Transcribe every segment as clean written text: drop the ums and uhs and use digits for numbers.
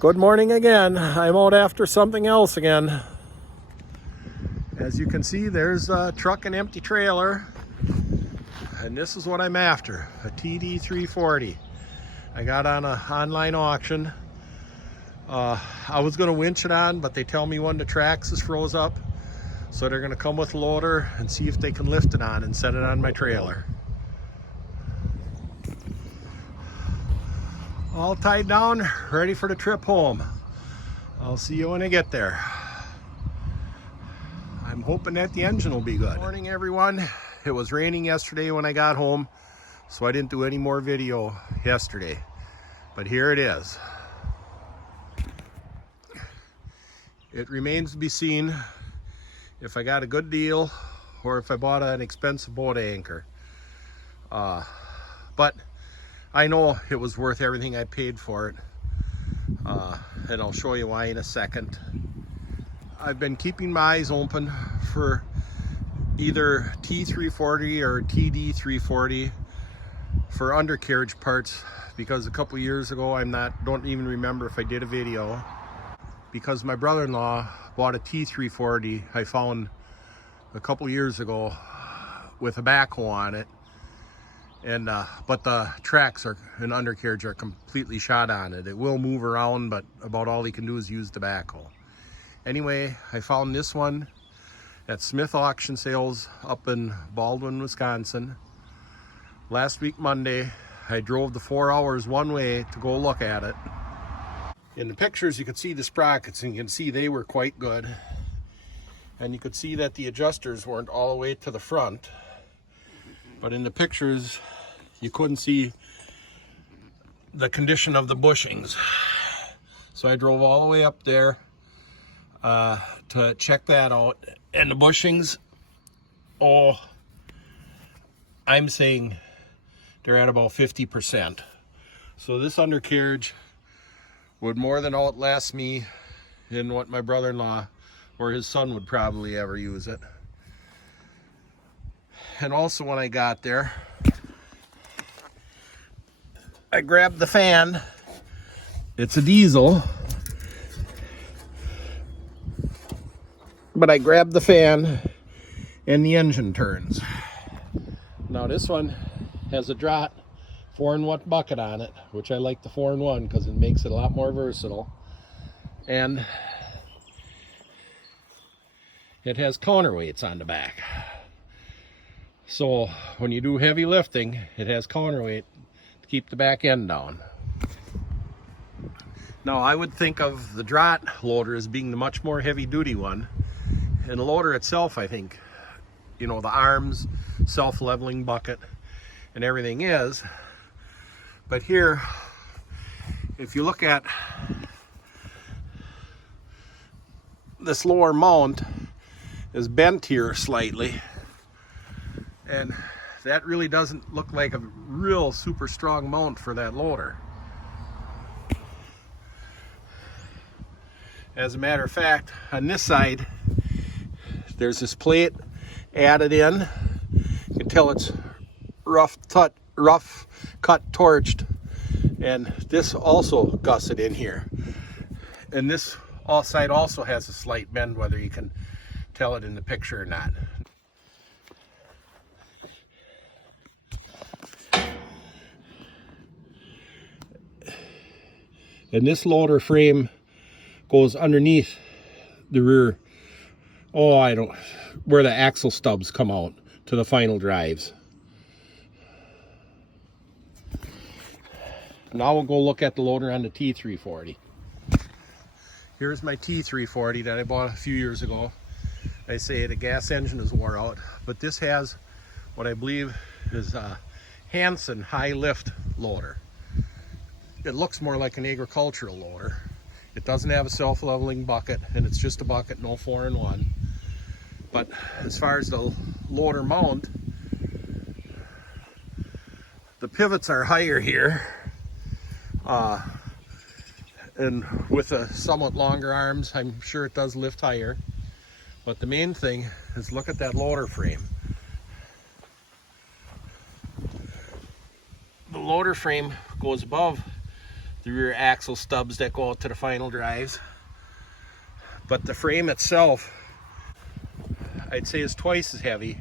Good morning again. I'm out after something else again. As you can see, there's a truck and empty trailer. And this is what I'm after, a TD340. I got on an online auction. I was gonna winch it on, but they tell me one of the tracks is froze up. So they're gonna come with a loader and see if they can lift it on and set it on my trailer. All tied down, ready for the trip home. I'll see you when I get there. I'm hoping that the engine will be good. Good morning, everyone. It was raining yesterday when I got home, so I didn't do any more video yesterday. But here it is. It remains to be seen if I got a good deal or if I bought an expensive boat anchor. But I know it was worth everything I paid for it, and I'll show you why in a second. I've been keeping my eyes open for either T340 or TD340 for undercarriage parts, because a couple years ago, don't even remember if I did a video, because my brother-in-law bought a T340 I found a couple years ago with a backhoe on it. And but the tracks and undercarriage are completely shot on it. It will move around, but about all he can do is use the backhoe. Anyway, I found this one at Smith Auction Sales up in Baldwin, Wisconsin. Last week Monday, I drove the 4 hours one way to go look at it. In the pictures you could see the sprockets, and you can see they were quite good. And you could see that the adjusters weren't all the way to the front. But in the pictures, you couldn't see the condition of the bushings. So I drove all the way up there to check that out. And the bushings, oh, I'm saying they're at about 50%. So this undercarriage would more than outlast me in what my brother-in-law or his son would probably ever use it. And also when I got there, I grabbed the fan. It's a diesel, but I grabbed the fan and the engine turns. Now this one has a Drought 4-in-1 bucket on it, which I like the 4-in-1 because it makes it a lot more versatile. And it has counterweights on the back. So when you do heavy lifting, it has counterweight to keep the back end down. Now I would think of the Drought loader as being the much more heavy duty one. And the loader itself, I think, you know, the arms, self-leveling bucket, and everything is. But here, if you look at this lower mount is bent here slightly. And that really doesn't look like a real super strong mount for that loader. As a matter of fact, on this side, there's this plate added in. You can tell it's rough cut, torched. And this also gusset in here. And this side also has a slight bend, whether you can tell it in the picture or not. And this loader frame goes underneath the rear, where the axle stubs come out to the final drives. Now we'll go look at the loader on the T340. Here's my T340 that I bought a few years ago. I say the gas engine is wore out, but this has what I believe is a Hanson high lift loader. It looks more like an agricultural loader. It doesn't have a self-leveling bucket, and it's just a bucket, no 4-in-1. But as far as the loader mount, the pivots are higher here. And with a somewhat longer arms, I'm sure it does lift higher. But the main thing is look at that loader frame. The loader frame goes above the rear axle stubs that go out to the final drives. But the frame itself, I'd say, is twice as heavy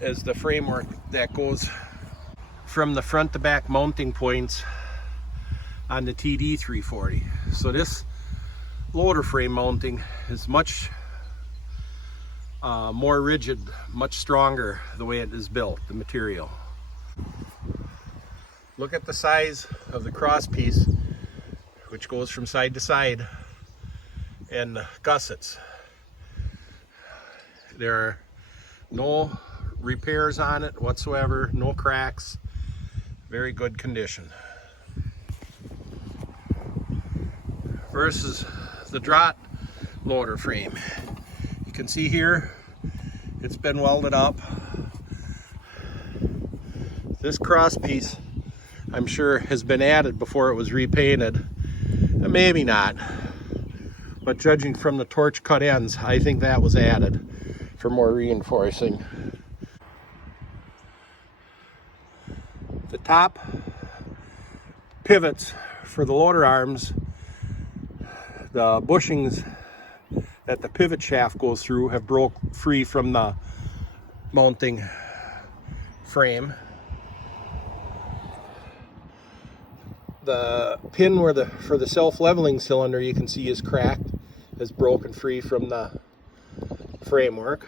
as the framework that goes from the front to back mounting points on the TD340. So this loader frame mounting is much more rigid, much stronger the way it is built, the material. Look at the size of the cross piece, which goes from side to side, and the gussets. There are no repairs on it whatsoever, no cracks, very good condition. Versus the Drought loader frame. You can see here, it's been welded up. This cross piece, I'm sure, has been added before it was repainted. Maybe not, but judging from the torch cut ends, I think that was added for more reinforcing. The top pivots for the loader arms, the bushings that the pivot shaft goes through, have broke free from the mounting frame. The pin for the self-leveling cylinder, you can see, is cracked, has broken free from the framework.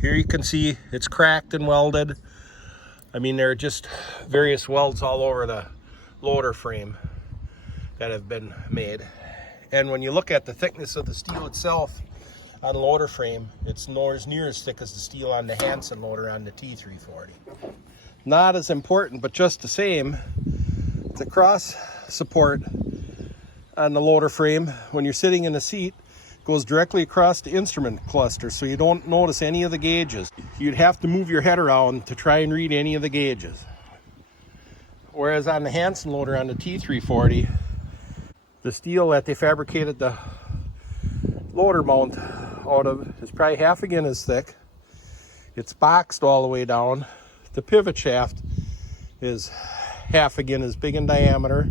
Here you can see it's cracked and welded. I mean, there are just various welds all over the loader frame that have been made. And when you look at the thickness of the steel itself on the loader frame, it's nowhere near as thick as the steel on the Hansen loader on the T340. Not as important, but just the same, the cross support on the loader frame, when you're sitting in the seat, goes directly across the instrument cluster, so you don't notice any of the gauges. You'd have to move your head around to try and read any of the gauges. Whereas on the Hansen loader on the T340, the steel that they fabricated the loader mount out of is probably half again as thick. It's boxed all the way down. The pivot shaft is half again as big in diameter.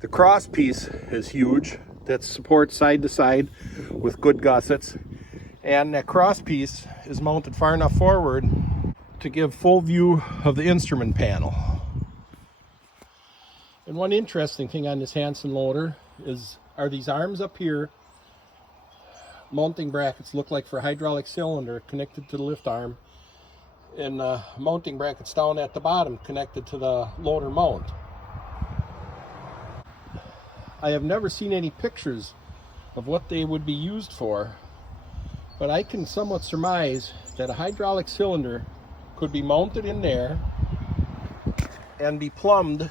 The cross piece is huge. That supports side to side with good gussets. And that cross piece is mounted far enough forward to give full view of the instrument panel. And one interesting thing on this Hansen loader are these arms up here, mounting brackets, look like for a hydraulic cylinder connected to the lift arm, and mounting brackets down at the bottom connected to the loader mount. I have never seen any pictures of what they would be used for, but I can somewhat surmise that a hydraulic cylinder could be mounted in there and be plumbed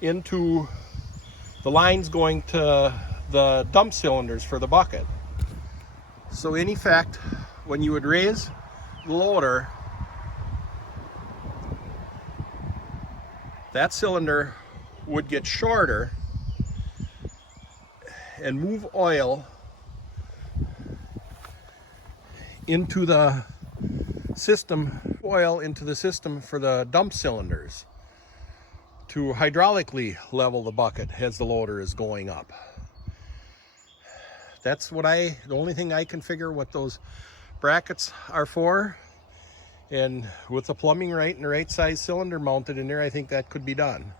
into the lines going to the dump cylinders for the bucket. So in effect, when you would raise the loader, that cylinder would get shorter and move oil into the system, for the dump cylinders to hydraulically level the bucket as the loader is going up. That's the only thing I can figure what those brackets are for. And with the plumbing right and the right size cylinder mounted in there, I think that could be done.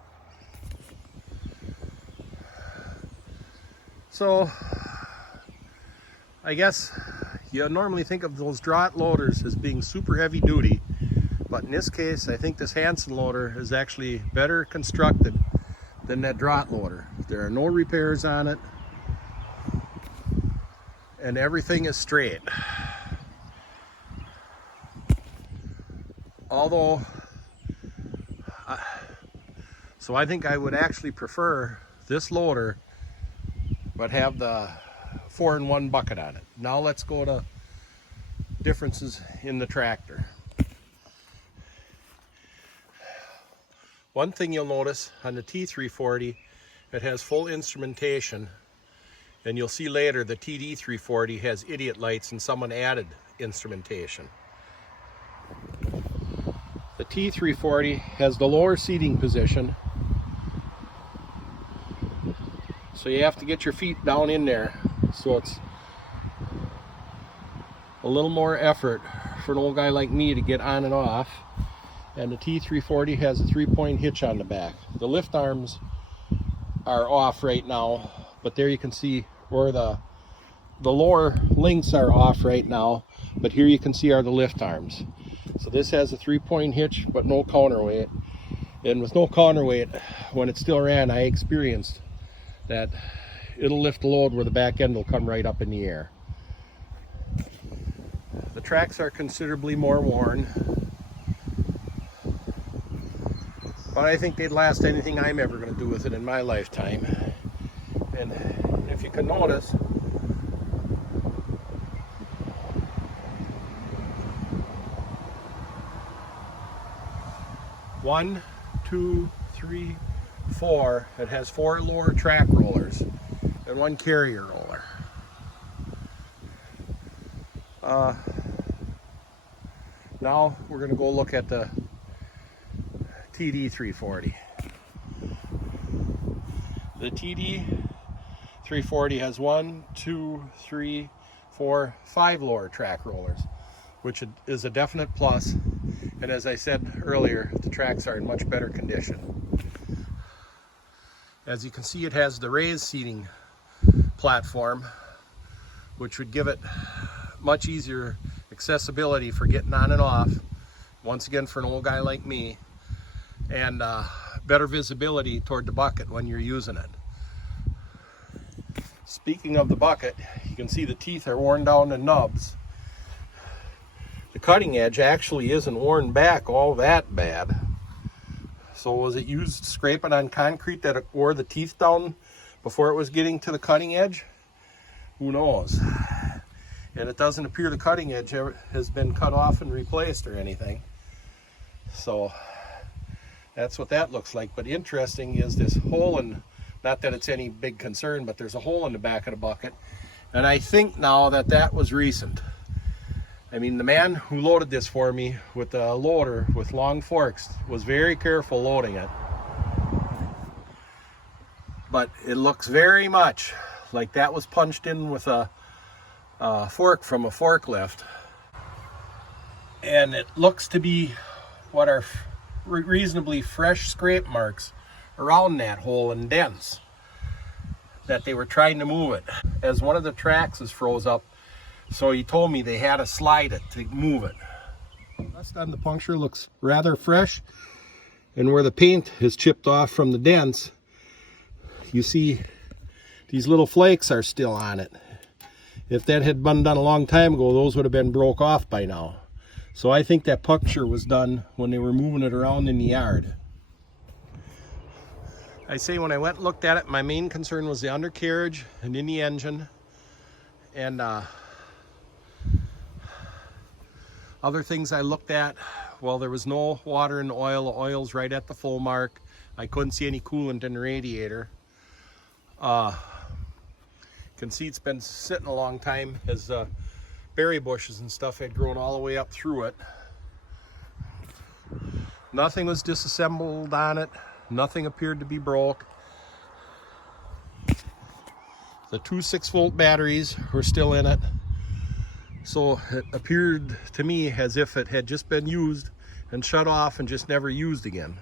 So I guess you normally think of those Drought loaders as being super heavy duty, but in this case I think this Hansen loader is actually better constructed than that Drought loader. There are no repairs on it and everything is straight. Although, so I think I would actually prefer this loader but have the 4-in-1 bucket on it. Now let's go to differences in the tractor. One thing you'll notice on the T340, it has full instrumentation, and you'll see later the TD340 has idiot lights and someone added instrumentation. The T340 has the lower seating position, so you have to get your feet down in there, so it's a little more effort for an old guy like me to get on and off. And the T340 has a 3-point hitch on the back. The lift arms are off right now, but there you can see where the lower links are off right now, but here you can see are the lift arms. So this has a 3-point hitch but no counterweight, and with no counterweight, when it still ran, I experienced that it'll lift the load where the back end will come right up in the air. The tracks are considerably more worn, but I think they'd last anything I'm ever going to do with it in my lifetime. And if you can notice, one, two, three, four, it has 4 lower track rollers and 1 carrier roller. Now we're going to go look at the TD340. The TD340 has 1, 2, 3, 4, 5 lower track rollers, which is a definite plus. And as I said earlier, the tracks are in much better condition. As you can see, it has the raised seating platform, which would give it much easier accessibility for getting on and off, once again for an old guy like me, and better visibility toward the bucket when you're using it. Speaking of the bucket, you can see the teeth are worn down the nubs. The cutting edge actually isn't worn back all that bad. So was it used scraping on concrete that it wore the teeth down before it was getting to the cutting edge? Who knows? And it doesn't appear the cutting edge has been cut off and replaced or anything. So that's what that looks like. But interesting is this hole in, not that it's any big concern, but there's a hole in the back of the bucket. And I think now that that was recent. I mean, the man who loaded this for me with a loader with long forks was very careful loading it. But it looks very much like that was punched in with a fork from a forklift. And it looks to be what are reasonably fresh scrape marks around that hole and dents that they were trying to move it. As one of the tracks is froze up, so he told me they had to slide it to move it. The rust on the puncture looks rather fresh, and where the paint is chipped off from the dents, you see these little flakes are still on it. If that had been done a long time ago, those would have been broke off by now. So I think that puncture was done when they were moving it around in the yard. I say when I went and looked at it, my main concern was the undercarriage and in the engine. And other things I looked at, well, there was no water in the oil. The oil's right at the full mark. I couldn't see any coolant in the radiator. Can see it's been sitting a long time, as berry bushes and stuff had grown all the way up through it. Nothing was disassembled on it. Nothing appeared to be broke. The 2 6-volt batteries were still in it. So it appeared to me as if it had just been used and shut off and just never used again.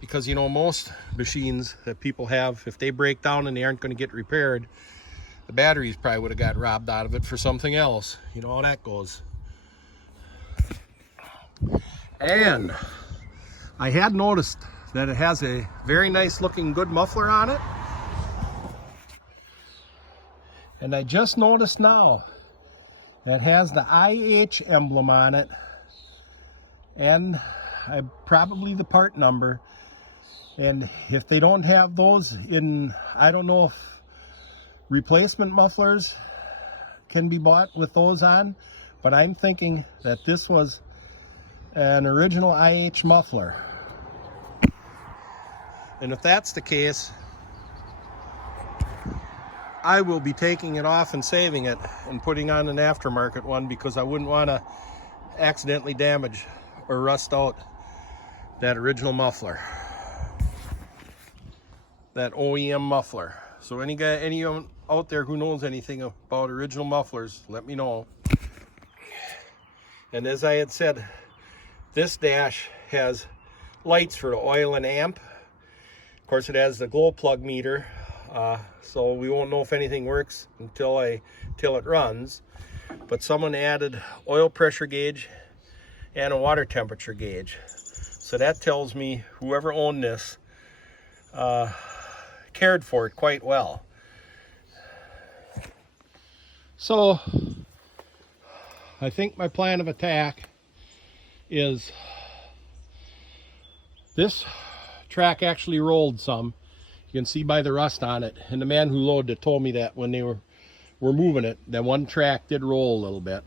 Because, you know, most machines that people have, if they break down and they aren't going to get repaired, the batteries probably would have got robbed out of it for something else. You know how that goes. And I had noticed that it has a very nice looking good muffler on it. And I just noticed now that it has the IH emblem on it, and probably the part number. And if they don't have those in, I don't know if replacement mufflers can be bought with those on, but I'm thinking that this was an original IH muffler. And if that's the case, I will be taking it off and saving it and putting on an aftermarket one, because I wouldn't want to accidentally damage or rust out that original muffler, that OEM muffler. So anyone out there who knows anything about original mufflers, let me know. And as I had said, this dash has lights for the oil and amp. Of course, it has the glow plug meter, so we won't know if anything works until it runs. But someone added oil pressure gauge and a water temperature gauge. So that tells me whoever owned this cared for it quite well. So I think my plan of attack is this track actually rolled some. You can see by the rust on it. And the man who loaded it told me that when they were moving it, that one track did roll a little bit.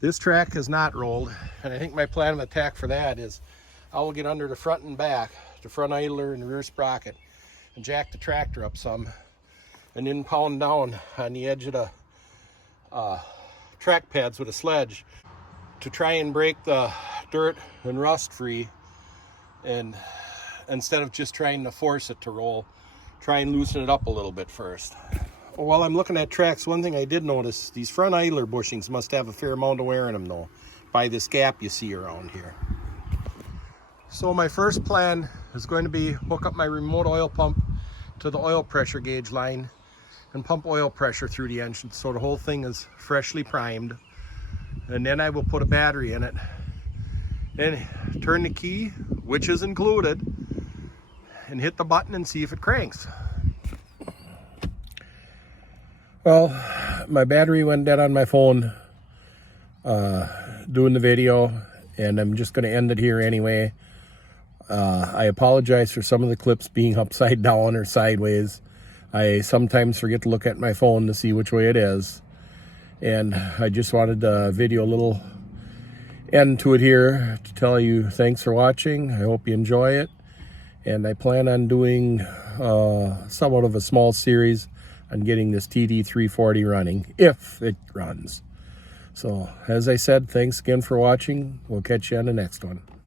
This track has not rolled, and I think my plan of attack for that is I will get under the front and back, the front idler and the rear sprocket, and jack the tractor up some, and then pound down on the edge of the track pads with a sledge to try and break the dirt and rust free, and instead of just trying to force it to roll, try and loosen it up a little bit first. While I'm looking at tracks, one thing I did notice, these front idler bushings must have a fair amount of wear in them though, by this gap you see around here. So my first plan is going to be hook up my remote oil pump to the oil pressure gauge line and pump oil pressure through the engine so the whole thing is freshly primed. And then I will put a battery in it and turn the key, which is included, and hit the button and see if it cranks. Well, my battery went dead on my phone doing the video, and I'm just going to end it here anyway. I apologize for some of the clips being upside down or sideways. I sometimes forget to look at my phone to see which way it is. And I just wanted to video a little end to it here to tell you thanks for watching. I hope you enjoy it. And I plan on doing somewhat of a small series on getting this T340 running, if it runs. So, as I said, thanks again for watching. We'll catch you on the next one.